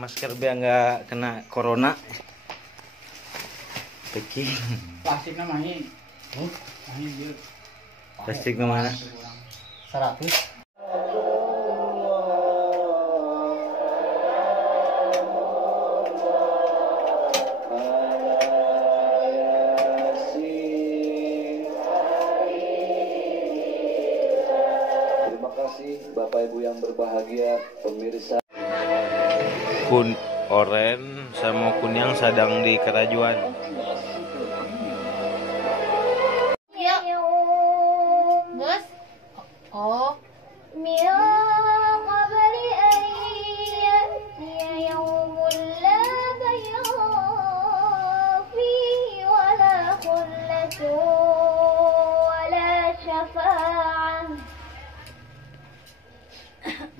masker biar nggak kena corona. Packing. Plastiknya mahin. Mahin dia. Plastiknya mana? 100. Bapak Ibu yang berbahagia, pemirsa. Kun oren sama kunyang sedang di kerajuan. Ya, bos. Oh.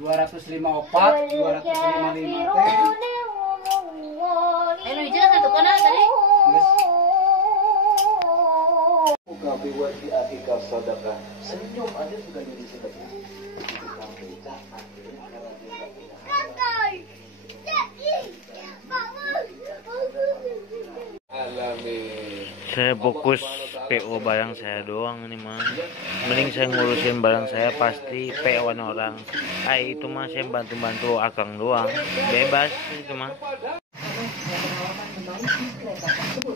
Dua 255 teh. Ayo dijelas satu kona tadi. Muka biwati akikah sedekah. Senyum aja sudah jadi sedekah. Saya fokus PO barang saya doang nih mah. Mending saya ngurusin barang saya pasti PO-an orang. Itu mah saya bantu-bantu akang doang. Bebas itu mah.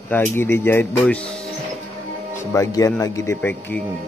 Lagi dijahit bos. Sebagian lagi di packing.